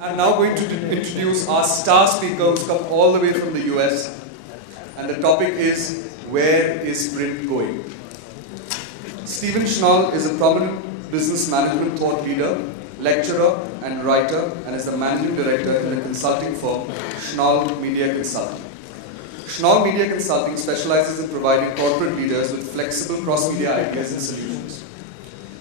I'm now going to introduce our star speaker who's come all the way from the US, and the topic is, where is print going? Stephen Schnoll is a prominent business management thought leader, lecturer and writer, and is the managing director in the consulting firm Schnoll Media Consulting. Schnoll Media Consulting specializes in providing corporate leaders with flexible cross-media ideas and solutions.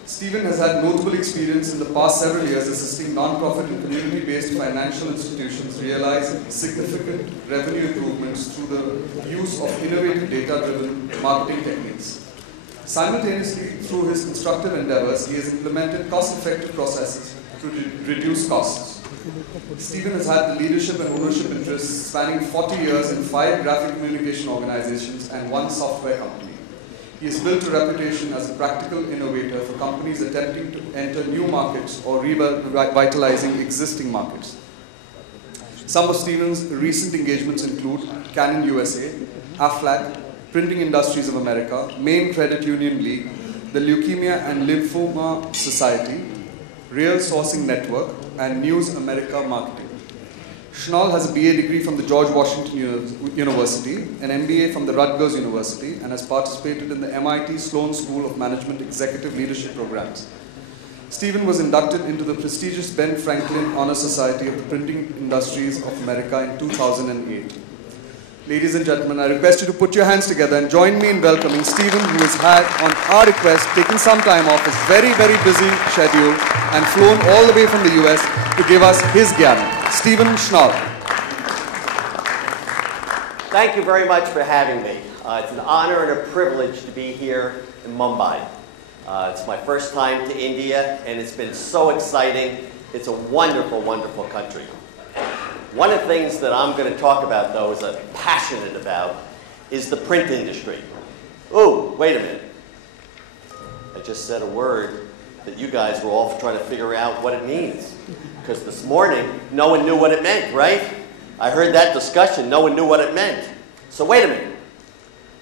Stephen has had notable experience in the past several years assisting non-profit and community-based financial institutions realize significant revenue improvements through the use of innovative data-driven marketing techniques. Simultaneously, through his constructive endeavors, he has implemented cost-effective processes to reduce costs. Stephen has had the leadership and ownership interests spanning 40 years in 5 graphic communication organizations and 1 software company. He has built a reputation as a practical innovator for companies attempting to enter new markets or revitalizing existing markets. Some of Stephen's recent engagements include Canon USA, AFLAC, Printing Industries of America, Maine Credit Union League, the Leukemia and Lymphoma Society, Real Sourcing Network, and News America Marketing. Schnoll has a BA degree from the George Washington University, an MBA from the Rutgers University, and has participated in the MIT Sloan School of Management Executive Leadership Programs. Stephen was inducted into the prestigious Ben Franklin Honor Society of the Printing Industries of America in 2008. Ladies and gentlemen, I request you to put your hands together and join me in welcoming Stephen, who has had, on our request, taken some time off his very, very busy schedule and flown all the way from the US to give us his gyan. Stephen Schnoll. Thank you very much for having me. It's an honor and a privilege to be here in Mumbai. It's my first time to India, and it's been so exciting. It's a wonderful, wonderful country. One of the things that I'm going to talk about, though, is I'm passionate about, is the print industry. Oh, wait a minute. I just said a word that you guys were all trying to figure out what it means. Because this morning, no one knew what it meant, right? I heard that discussion, no one knew what it meant. So wait a minute.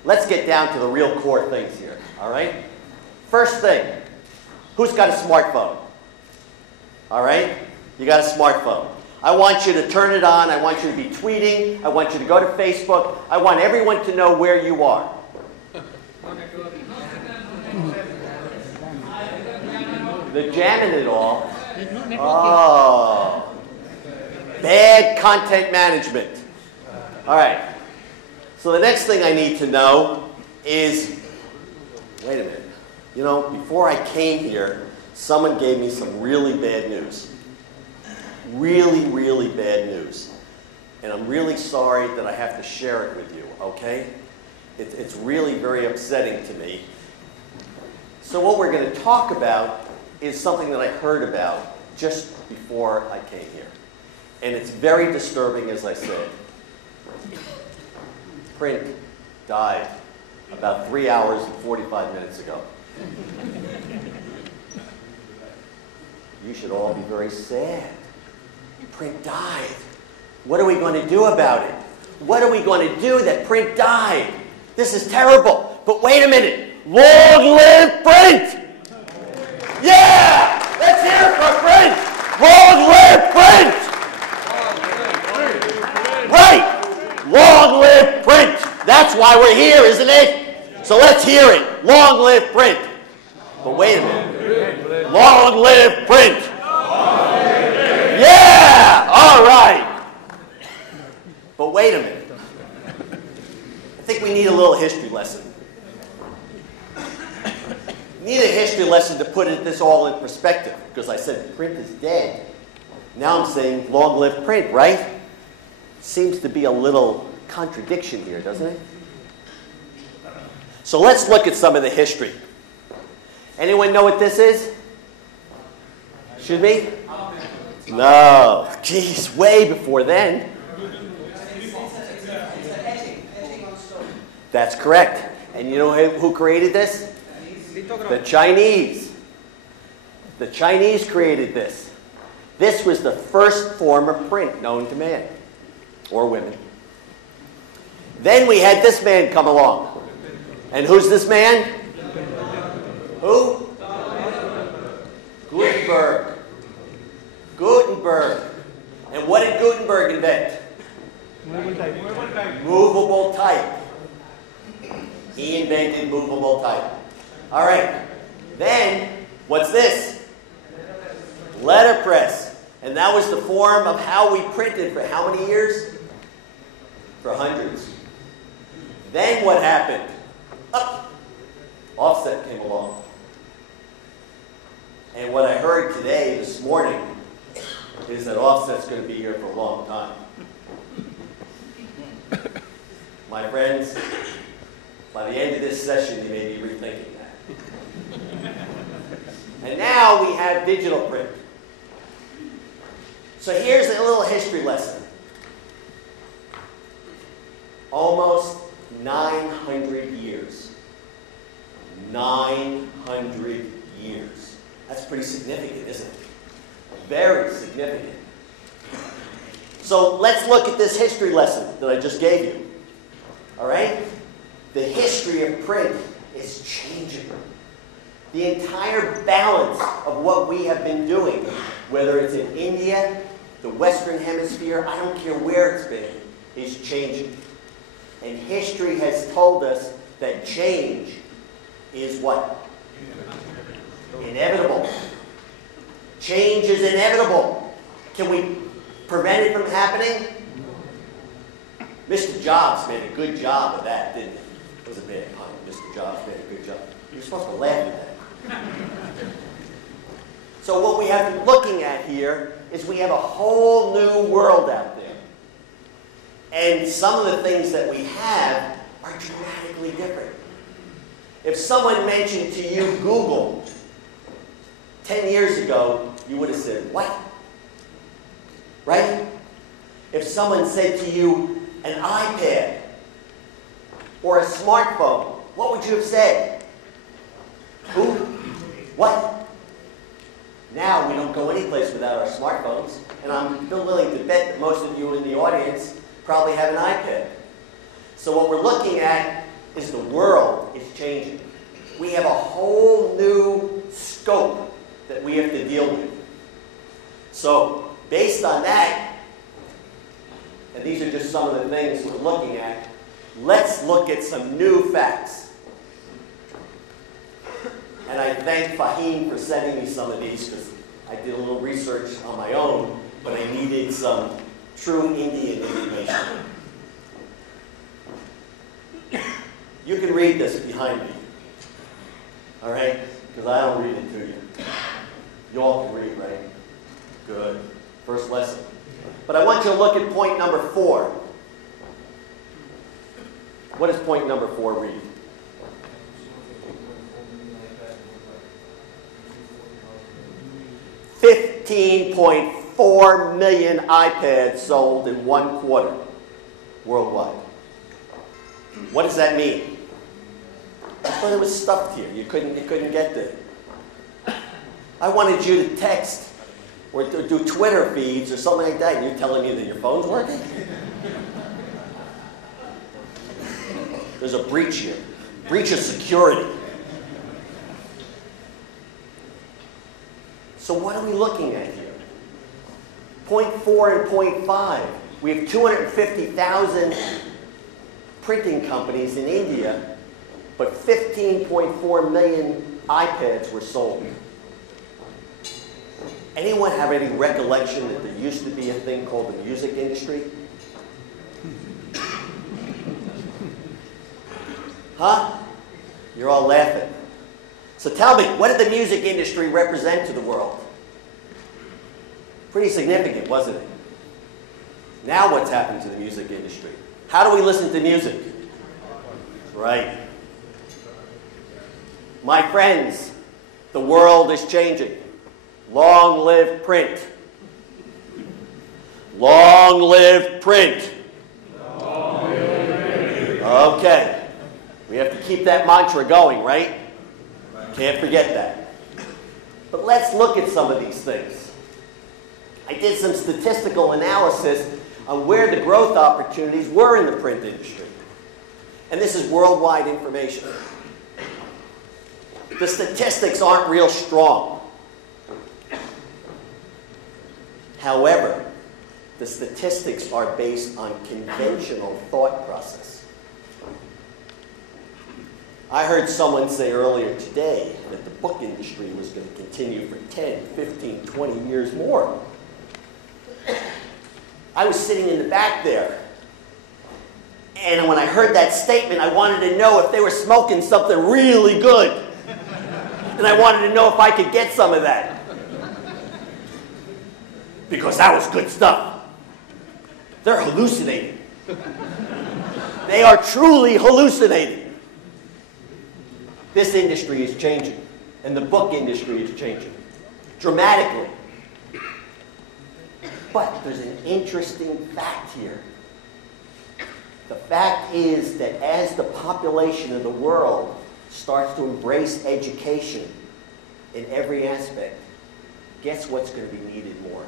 Let's get down to the real core things here, all right? First thing, who's got a smartphone? All right? You got a smartphone. I want you to turn it on. I want you to be tweeting. I want you to go to Facebook. I want everyone to know where you are. They're jamming it all. Oh. Bad content management. All right. So the next thing I need to know is, wait a minute. You know, before I came here, someone gave me some really bad news. Really, really bad news. And I'm really sorry that I have to share it with you, okay? It's really very upsetting to me. So what we're going to talk about is something that I heard about just before I came here. And it's very disturbing, as I said. Print died about 3 hours and 45 minutes ago. You should all be very sad. Print died. What are we going to do about it? What are we going to do that print died? This is terrible. But wait a minute. Long live print! Yeah! Let's hear it for print! Long live print! Right! Long live print! That's why we're here, isn't it? So let's hear it. Long live print! But wait a minute. Long live print! Yeah! All right. But wait a minute. I think we need a little history lesson. We need a history lesson to put this all in perspective, because I said print is dead. Now I'm saying long live print, right? Seems to be a little contradiction here, doesn't it? So let's look at some of the history. Anyone know what this is? Should we? No. Geez, way before then. That's correct. And you know who created this? The Chinese. The Chinese created this. This was the first form of print known to man, or women. Then we had this man come along. And who's this man? Who? Gutenberg. Gutenberg. invent? Movable type. He invented movable type. All right. Then, what's this? Letterpress. And that was the form of how we printed for how many years? For hundreds. Then what happened? Offset came along. And what I heard today, this morning, is that offset's going to be here for a long time. My friends, by the end of this session, you may be rethinking that. And now we have digital print. So here's a little history lesson. Almost 900 years. 900 years. That's pretty significant, isn't it? Very significant. So let's look at this history lesson that I just gave you. All right? The history of print is changing. The entire balance of what we have been doing, whether it's in India, the Western Hemisphere, I don't care where it's been, is changing. And history has told us that change is what? Inevitable. Change is inevitable. Can we prevent it from happening? Mr. Jobs made a good job of that, didn't he? It was a bad pun. Mr. Jobs made a good job. You're supposed to laugh at that. So what we have been looking at here is we have a whole new world out there. And some of the things that we have are dramatically different. If someone mentioned to you Google 10 years ago, you would have said, what? Right? If someone said to you an iPad or a smartphone, what would you have said? Who? What? Now we don't go anyplace without our smartphones, and I'm still willing to bet that most of you in the audience probably have an iPad. So what we're looking at is the world is changing. We have a whole new scope that we have to deal with. So based on that, and these are just some of the things we're looking at, let's look at some new facts. And I thank Fahim for sending me some of these because I did a little research on my own, but I needed some true Indian information. You can read this behind me, all right? Because I don't read it to you. You all can read, right? Good. First lesson. But I want you to look at point number 4. What does point number 4 read? 15.4 million iPads sold in 1 quarter worldwide. What does that mean? I thought it was stuffed here. You couldn't get there. I wanted you to text or to do Twitter feeds or something like that, and you're telling me that your phone's working? There's a breach here. Breach of security. So what are we looking at here? Point 4 and point 5. We have 250,000 printing companies in India, but 15.4 million iPads were sold. Anyone have any recollection that there used to be a thing called the music industry? Huh? You're all laughing. So tell me, what did the music industry represent to the world? Pretty significant, wasn't it? Now what's happened to the music industry? How do we listen to music? Right. My friends, the world is changing. Long live print. Long live print. Long live print. Okay. We have to keep that mantra going, right? Can't forget that. But let's look at some of these things. I did some statistical analysis on where the growth opportunities were in the print industry. And this is worldwide information. The statistics aren't real strong. However, the statistics are based on conventional thought process. I heard someone say earlier today that the book industry was going to continue for 10, 15, 20 years more. I was sitting in the back there, and when I heard that statement, I wanted to know if they were smoking something really good. And I wanted to know if I could get some of that. Because that was good stuff. They're hallucinating. They are truly hallucinating. This industry is changing, and the book industry is changing dramatically. But there's an interesting fact here. The fact is that as the population of the world starts to embrace education in every aspect, guess what's going to be needed more?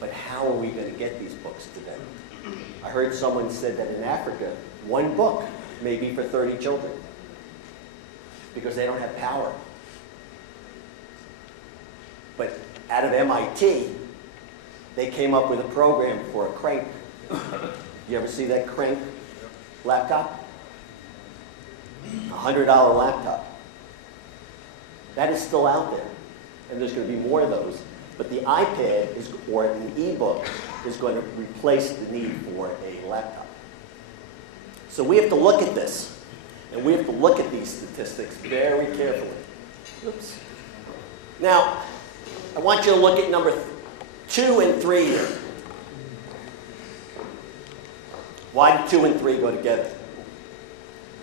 But how are we going to get these books to them? I heard someone said that in Africa, one book may be for 30 children because they don't have power. But out of MIT, they came up with a program for a crank. You ever see that crank laptop? $100 laptop. That is still out there, and there's going to be more of those. But the iPad or an e-book is going to replace the need for a laptop. So we have to look at this, and we have to look at these statistics very carefully. Oops. Now, I want you to look at number 2 and 3 here. Why do 2 and 3 go together?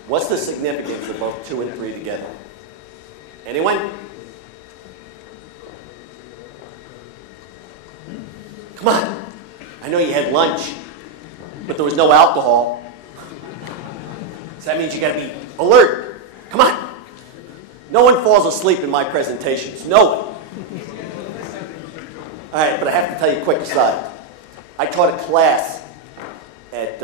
What's the significance of both 2 and 3 together? Anyone? Come on. I know you had lunch, but there was no alcohol. So that means you got to be alert. Come on. No one falls asleep in my presentations. No one. All right, but I have to tell you a quick aside. I taught a class at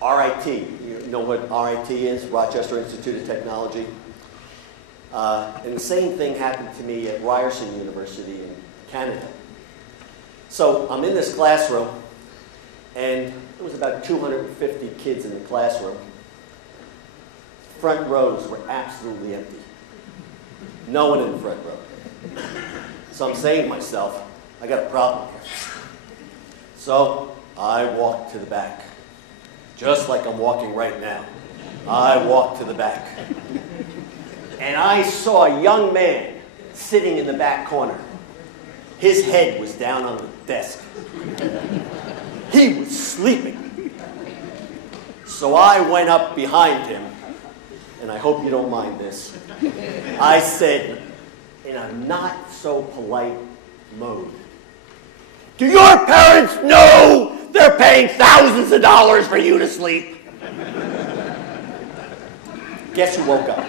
RIT. You know what RIT is? Rochester Institute of Technology. And the same thing happened to me at Ryerson University in Canada. So I'm in this classroom, and there was about 250 kids in the classroom. Front rows were absolutely empty. No one in the front row. So I'm saying to myself, I got a problem here. So I walked to the back, just like I'm walking right now. I walked to the back. And I saw a young man sitting in the back corner. His head was down on the desk. He was sleeping. So I went up behind him, and I hope you don't mind this. I said, in a not so polite mode, do your parents know they're paying thousands of dollars for you to sleep? Guess who woke up?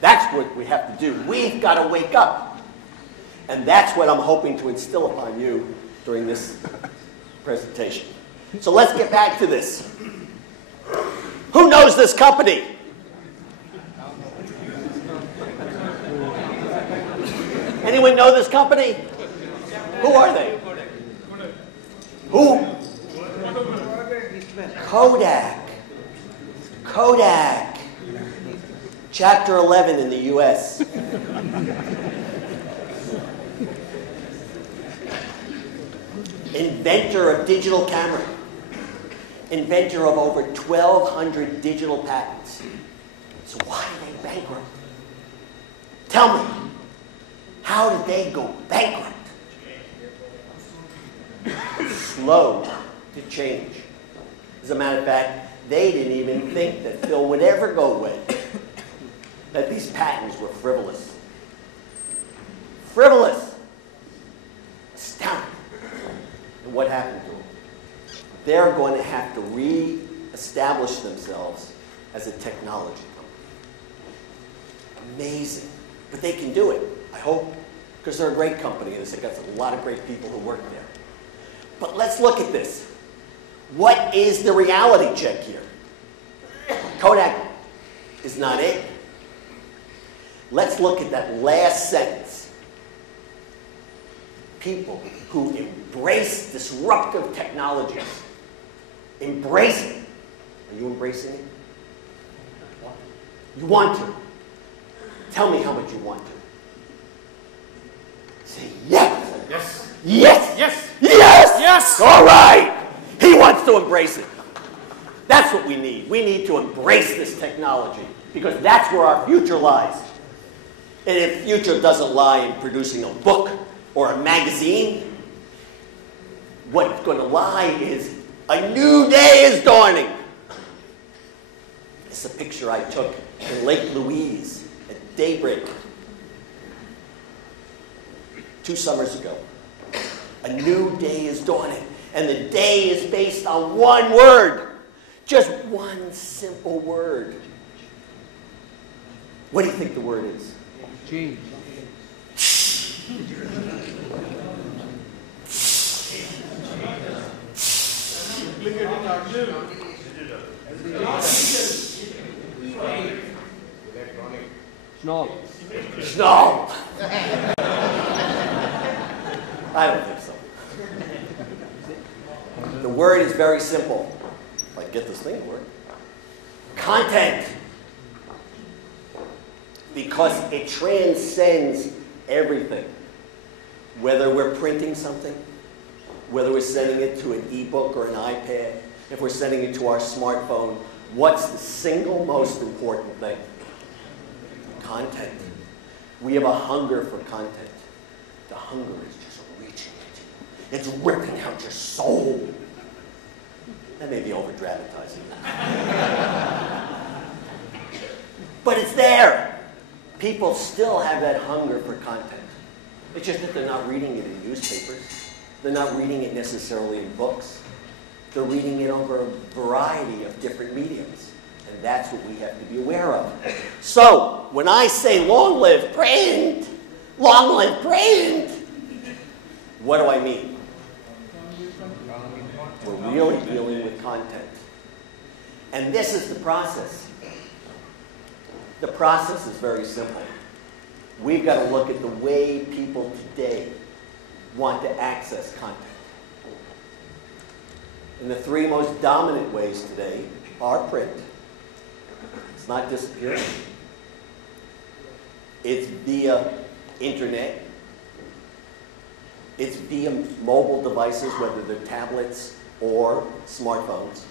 That's what we have to do. We've got to wake up. And that's what I'm hoping to instill upon you during this presentation. So let's get back to this. Who knows this company? Anyone know this company? Who are they? Who? Kodak. Kodak. Chapter 11 in the U.S. Inventor of digital camera. Inventor of over 1,200 digital patents. So why did they bankrupt? Tell me, how did they go bankrupt? Slow to change. As a matter of fact, they didn't even think that film would ever go away. That these patents were frivolous. Frivolous. Astounding. And what happened to them? They're going to have to re-establish themselves as a technology company. Amazing. But they can do it, I hope, because they're a great company and they've got a lot of great people who work there. But let's look at this. What is the reality check here? Kodak is not it. Let's look at that last sentence. people who embrace disruptive technologies. Embrace it. Are you embracing it? You want to. Tell me how much you want to. Say yes. Yes. Yes. Yes. Yes. Yes. All right. He wants to embrace it. That's what we need. We need to embrace this technology because that's where our future lies. And if future doesn't lie in producing a book or a magazine, what's going to lie is a new day is dawning. It's a picture I took in Lake Louise at daybreak 2 summers ago. A new day is dawning, and the day is based on one word. Just one simple word. What do you think the word is? Change. Schnoll. Schnoll. I don't think so. The word is very simple. If I can get this thing to work. Content. Because it transcends everything. Whether we're printing something, whether we're sending it to an ebook or an iPad, if we're sending it to our smartphone, what's the single most important thing? Content. We have a hunger for content. The hunger is just reaching into you. It's ripping out your soul. That may be over-dramatizing. But it's there. People still have that hunger for content. It's just that they're not reading it in newspapers. They're not reading it necessarily in books. They're reading it over a variety of different mediums. And that's what we have to be aware of. So, when I say long live print, what do I mean? We're really dealing with content. And this is the process. The process is very simple. We've got to look at the way people today want to access content. And the 3 most dominant ways today are print. It's not disappearing. It's via internet. It's via mobile devices, whether they're tablets or smartphones.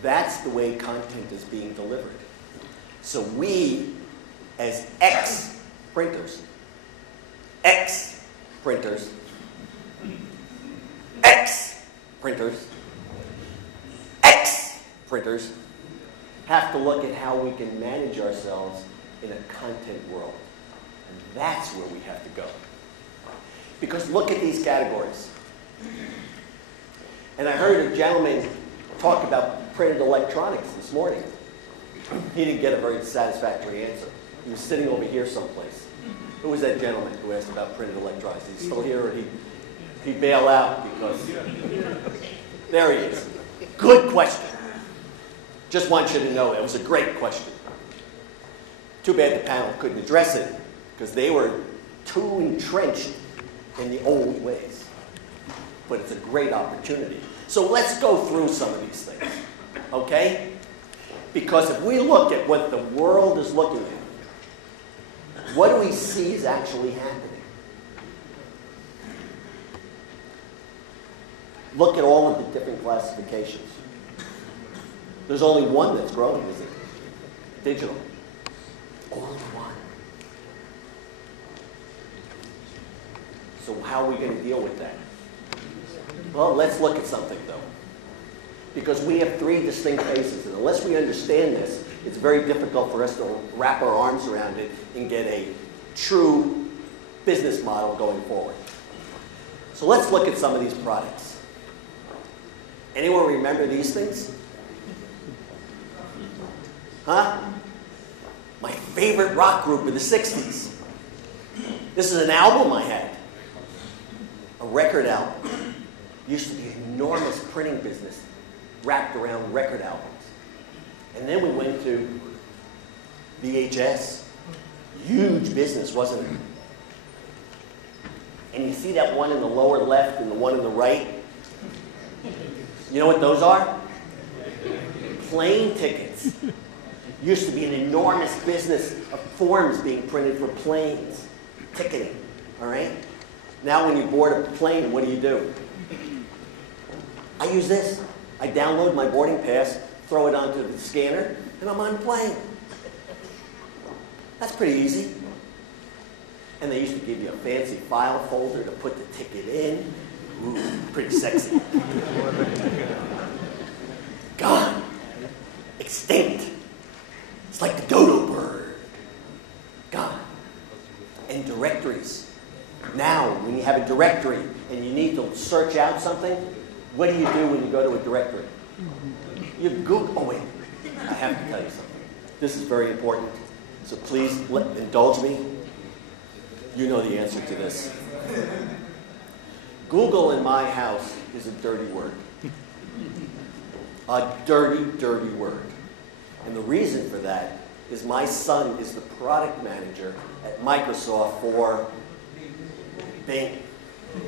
That's the way content is being delivered. So we, as ex-printers, have to look at how we can manage ourselves in a content world. And that's where we have to go. Because look at these categories. And I heard a gentleman talk about printed electronics this morning. He didn't get a very satisfactory answer. He was sitting over here someplace. Who was that gentleman who asked about printed electronics? He's still here, or he bail out because... There he is. Good question. Just want you to know it was a great question. Too bad the panel couldn't address it because they were too entrenched in the old ways. But it's a great opportunity. So let's go through some of these things, okay? Because if we look at what the world is looking at, what do we see is actually happening? Look at all of the different classifications. There's only one that's growing, isn't it? Digital. Only one. So how are we going to deal with that? Well, let's look at something, though. Because we have 3 distinct faces, and unless we understand this, it's very difficult for us to wrap our arms around it and get a true business model going forward. So let's look at some of these products. Anyone remember these things? Huh? My favorite rock group in the 60s. This is an album I had. A record album. Used to be an enormous printing business wrapped around record albums. And then we went to VHS. Huge business, wasn't it? And you see that one in the lower left and the one in the right? You know what those are? Plane tickets. Used to be an enormous business of forms being printed for planes. Ticketing, all right? Now when you board a plane, what do? I use this. I download my boarding pass, throw it onto the scanner, and I'm on the plane. That's pretty easy. And they used to give you a fancy file folder to put the ticket in. Ooh, pretty sexy. Gone. Extinct. It's like the dodo bird. Gone. And directories. Now, when you have a directory and you need to search out something, what do you do when you go to a directory? You Google. Oh, wait. I have to tell you something. This is very important. So please indulge me. You know the answer to this. Google in my house is a dirty word. A dirty, dirty word. And the reason for that is my son is the product manager at Microsoft for Bing.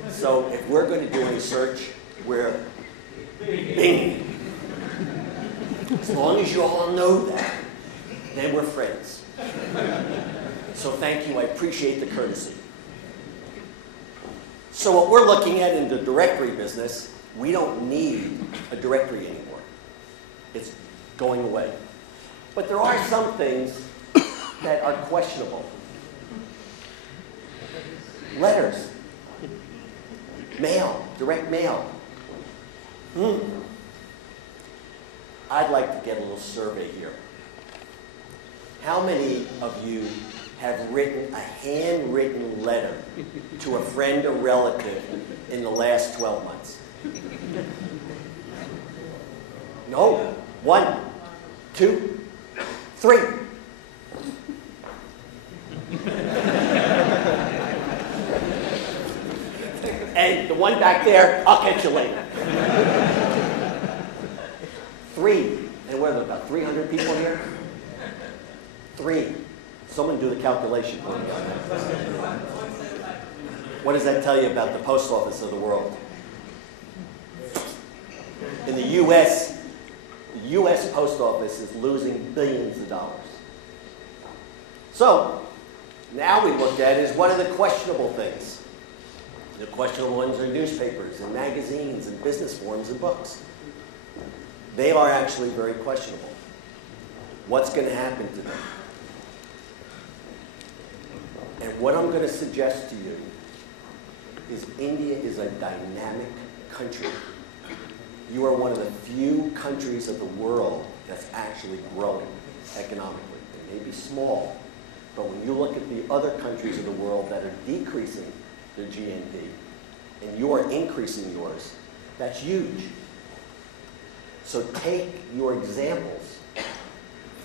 So if we're going to do any search, we're Bing. As long as you all know that, then we're friends. So thank you, I appreciate the courtesy. So what we're looking at in the directory business, we don't need a directory anymore. It's going away. But there are some things that are questionable. Letters, mail, direct mail. I'd like to get a little survey here. How many of you have written a handwritten letter to a friend or relative in the last 12 months? No. 1, 2, 3. And the one back there, I'll catch you later. 3. And what are there, about 300 people here? 3. Someone do the calculation for me on that. What does that tell you about the post office of the world? In the U.S. Post Office is losing billions of dollars. So, now we looked at is what are the questionable things? The questionable ones are newspapers and magazines and business forums and books. They are actually very questionable. What's going to happen to them? And what I'm going to suggest to you is India is a dynamic country. You are one of the few countries of the world that's actually growing economically. It may be small, but when you look at the other countries of the world that are decreasing their GNP, and you are increasing yours, that's huge. So take your examples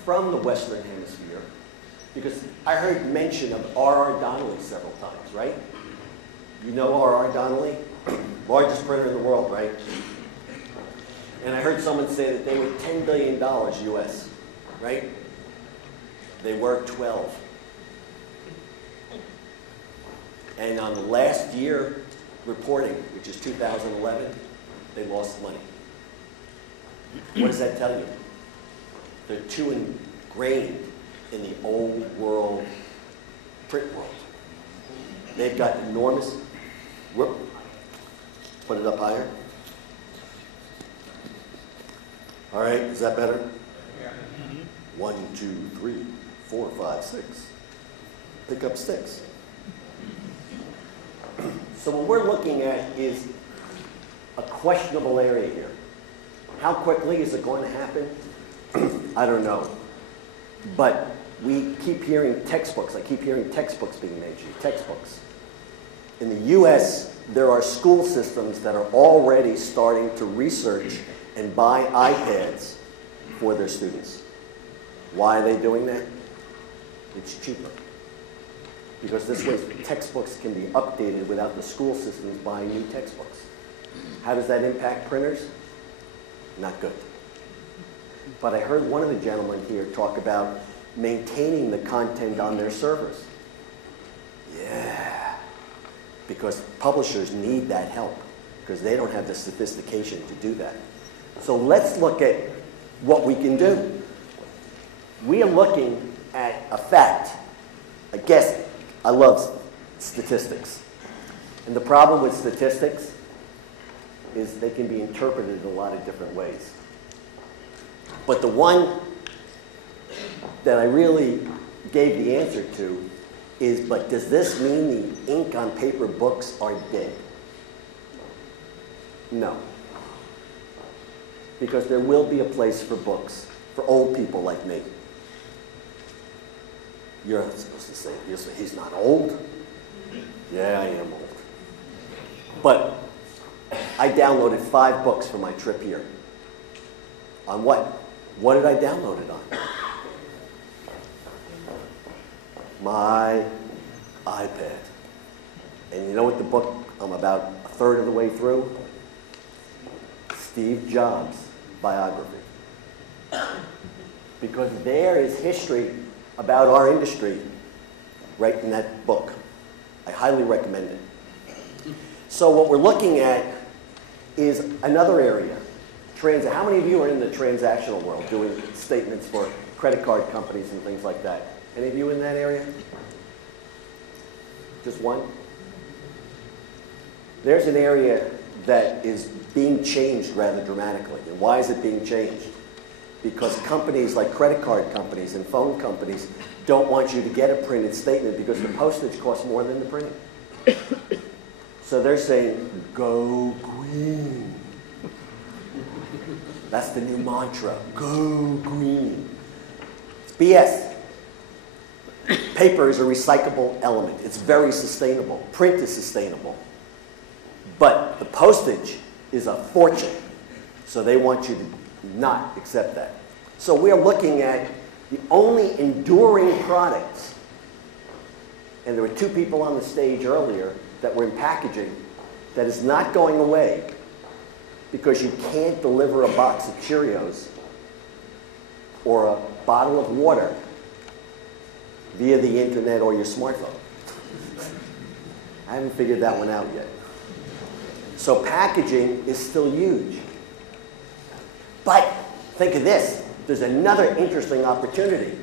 from the Western Hemisphere, because I heard mention of R.R. Donnelley several times, right? You know R.R. Donnelley? Largest printer in the world, right? And I heard someone say that they were $10 billion US, right? They were 12. And on the last year reporting, which is 2011, they lost money. What does that tell you? They're too ingrained in the old world print world. They've got enormous, whoop, put it up higher. All right, is that better? Yeah. 1, 2, 3, 4, 5, 6. Pick up sticks. So what we're looking at is a questionable area here. How quickly is it going to happen? I don't know. But we keep hearing textbooks. I keep hearing textbooks being mentioned, textbooks. In the US, there are school systems that are already starting to research and buy iPads for their students. Why are they doing that? It's cheaper. Because this way textbooks can be updated without the school systems buying new textbooks. How does that impact printers? Not good. But I heard one of the gentlemen here talk about maintaining the content on their servers. Yeah. because publishers need that help because they don't have the sophistication to do that. So let's look at what we can do. We are looking at a fact. I guess I love statistics. And the problem with statistics is they can be interpreted in a lot of different ways. But the one that I really gave the answer to is, but does this mean the ink on paper books are dead? No. Because there will be a place for books for old people like me. You're supposed to say, he's not old? Yeah, I am old. But I downloaded 5 books for my trip here. On what? What did I download it on? My iPad. And you know what the book I'm about a third of the way through? Steve Jobs' biography. Because there is history about our industry right in that book. I highly recommend it. So what we're looking at is another area. How many of you are in the transactional world doing statements for credit card companies and things like that? Any of you in that area? Just one? There's an area that is being changed rather dramatically. And why is it being changed? Because companies like credit card companies and phone companies don't want you to get a printed statement because the postage costs more than the printing. So they're saying, go green. That's the new mantra, go green. It's BS. Paper is a recyclable element. It's very sustainable. Print is sustainable. But the postage is a fortune. So they want you to not accept that. So we're looking at the only enduring products. And there were 2 people on the stage earlier that were in packaging that is not going away because you can't deliver a box of Cheerios or a bottle of water via the internet or your smartphone. I haven't figured that one out yet. So packaging is still huge. But think of this. There's another interesting opportunity.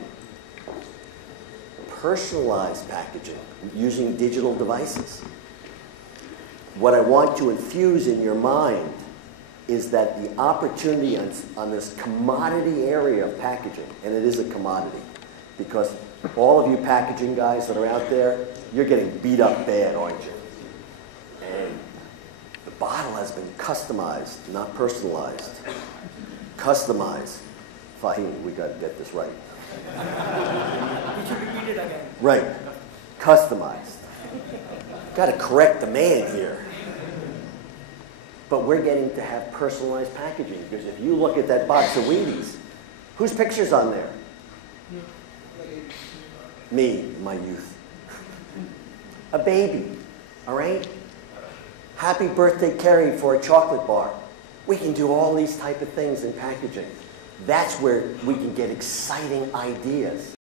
Personalized packaging using digital devices. What I want to infuse in your mind is that the opportunity on this commodity area of packaging, and it is a commodity, because all of you packaging guys that are out there, you're getting beat up bad, aren't you? And the bottle has been customized, not personalized. Customized. Fahim, we got to get this right. You should repeat it again. Right. Customized. Got to correct the man here. But we're getting to have personalized packaging because if you look at that box of Wheaties, whose picture's on there? Me, in my youth. A baby, all right? Happy birthday, Carrie, for a chocolate bar. We can do all these type of things in packaging. That's where we can get exciting ideas.